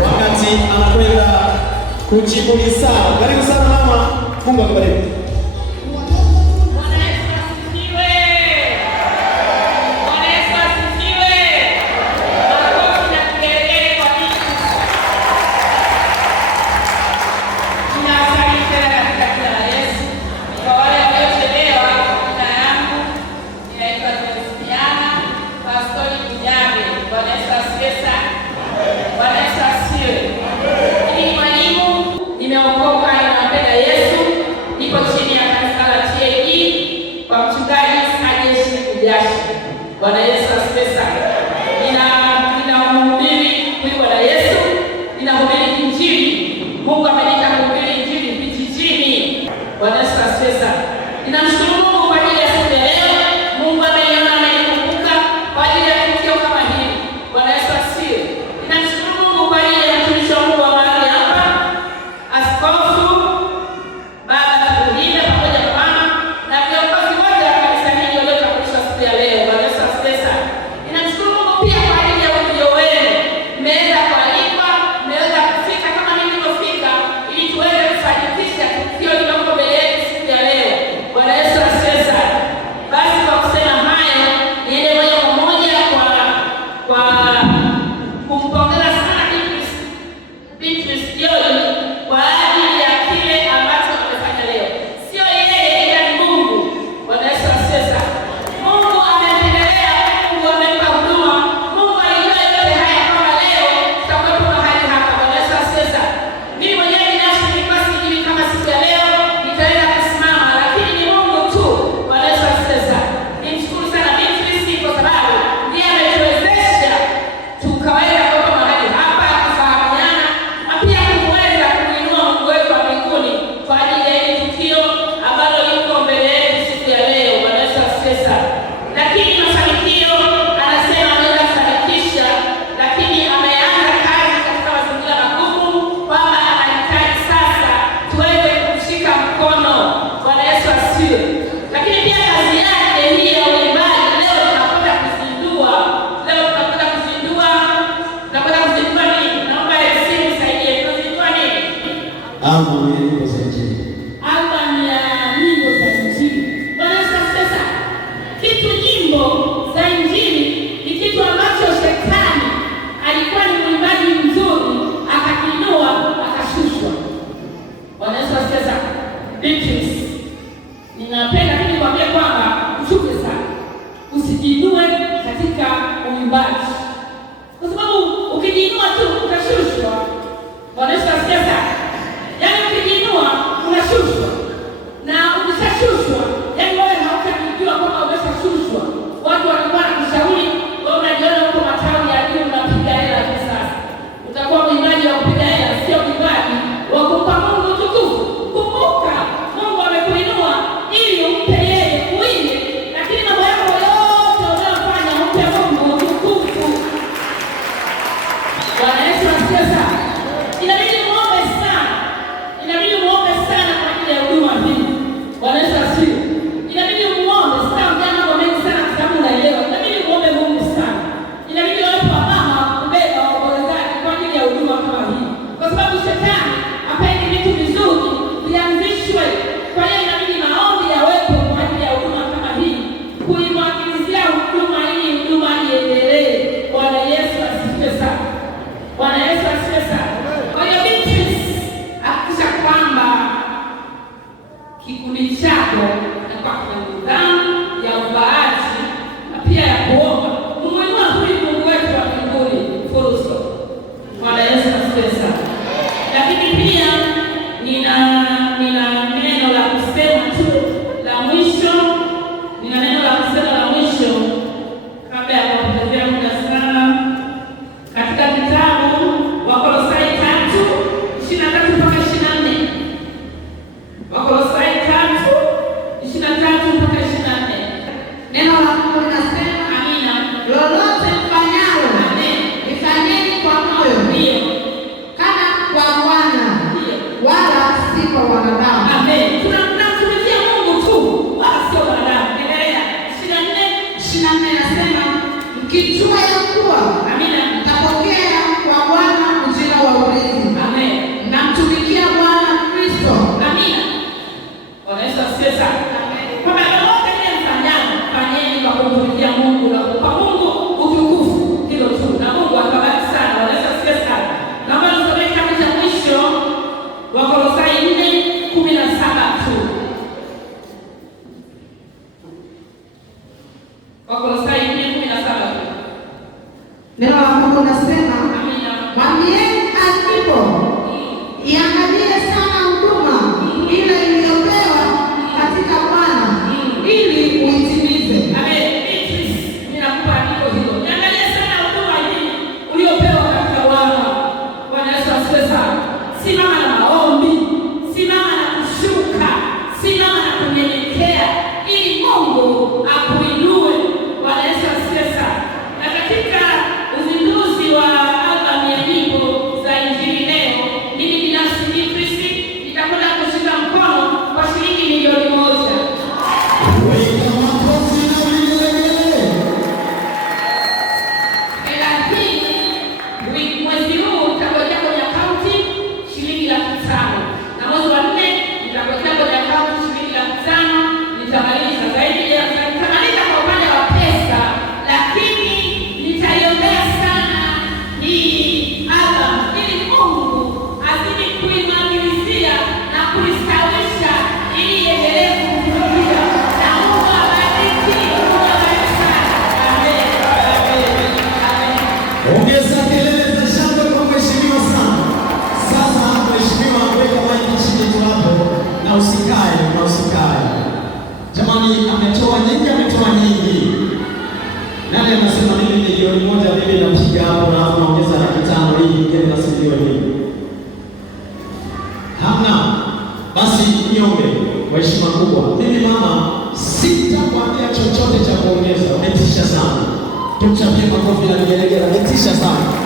wakati anakwenda kujibu risala. Karibu sana mama, Mungu akubariki. Bwana Yesu asifiwe sana. Ninahubiri kwa Bwana Yesu, ninahubiri Injili. Mungu ameniita kuhubiri Injili vijijini. Bwana Yesu asifiwe sana. Ninamshukuru Mungu kwa ajili ya siku ya leo. Mungu ameiona, amenikumbuka kwa ajili ya tukio kama hili. Bwana Yesu asifiwe. Ninamshukuru Mungu kwa ajili ya mtumishi wa Mungu wa mahali hapa, askofu baba Tuline pamoja na mama na viongozi wote wa kanisa hili waliotambulishwa siku ya leo. Bwana Yesu asifiwe sana. Ninamshukuru Mungu pia kwa ajili ya ujio wenu. Mmeweza kualikwa, mmeweza kufika kama nilivyofika ili tuweze kufanikisha tukio lililoko mbele yetu siku ya leo. Bwana Yesu asifiwe sana. Basi kwa kusema hayo, niende moja kwa moja kwa kumpongeza sana Beatrice John kwa ajili ya kile ambacho amefanya leo. Sio yeye, ila ni Mungu. Bwana Yesu asifiwe sana. Mungu amempendelea, Mungu amempa huduma. Mungu alijua yote haya kama leo tutakuwepo mahali hapa. Bwana Yesu asifiwe sana. Mimi mwenyewe binafsi nilikuwa sijui kama siku ya leo nitaweza kusimama, lakini ni Mungu tu. Bwana Yesu asifiwe sana. Nimshukuru sana Beatrice kwa sababu ndiye ametuwezesha tukaweza kuwa mahali hapa kufahamiana na pia kuweza kuinua Mungu wetu wa mbinguni kwa ajili ya hili tukio ambalo liko mbele yetu siku ya leo. Bwana Yesu asifiwe sana. Lakini mafanikio anasema ameweza kufanikisha, lakini ameanza kazi katika mazingira magumu, kwamba anahitaji sasa tuweze kumshika mkono. Bwana Yesu asifiwe. Lakini pia kazi yake hii ya uimbaji leo tunakwenda kuzindua. Nini? Naomba Yesu nisaidie. Tunazindua nini? Albamu ya nyimbo za Injili. Albamu ya nyimbo za Injili. Bwana Yesu asifiwe sana. Nyimbo za Injili ni kitu ambacho shetani alikuwa ni mwimbaji mzuri, akakinua akashushwa. Bwana Yesu asifiwe sana. Beatrice, ninapenda mimi kuambia kwamba ushuke sana, usijinue katika uimbaji, kwa sababu ukijiinua tu utashushwa. Bwana Yesu asifiwe sana. Yaani ukijiinua unashushwa, na ukishashushwa yaani wewe hautajijua kwamba umeshashushwa. Watu walikuwa wanakushauri wewe, unajiona uko matawi ya juu unapiga hela tu. Sasa utakuwa mwimbaji wa kupiga hela, sio mwimbaji wa kumpa Mungu utukufu. Kumbuka Mungu amekuinua ili umpe yeye uimbe, lakini mambo yako yote unayofanya umpe Mungu utukufu. Bwana Yesu asifiwe sana. Inabidi muombe sana kwa ajili ya huduma hii. Bwana Yesu asifiwe. Inabidi muombe sana, mjana mambo mengi sana kwa sababu unaelewa. Inabidi muombe Mungu sana. Inabidi wapo mama kubeba waombolezaji kwa ajili ya huduma kama hii, kwa sababu shetani hapendi vitu vizuri vianzishwe. Kwa hiyo inabidi maombi yawepo kwa ajili ya huduma kama hii, kuimwagilizia huduma ili huduma iendelee. Bwana Yesu asifiwe sana. Bwana Yesu asifiwe sana. Kwa hiyo Beatrice, hakikisha kwamba kikundi chako kinakuwa kina nidhamu ya uvaaji na pia ya kuomba. Mumuinua huyu Mungu wetu wa mbinguni fursa. Bwana Yesu asifiwe sana. Lakini pia nina neno la kusema tu la mwisho. Nina neno la kusema la mwisho kabla ya kupotezea muda sana. Katika kitabu Wakolosai 3:23-24. Wakolosai 3:23-24. asifiwe hivi. Hamna. Basi niombe kwa heshima kubwa. Mimi mama sitakwambia chochote cha kuongeza. Umetisha sana. Tumchapie makofi na vigelegele. Umetisha sana.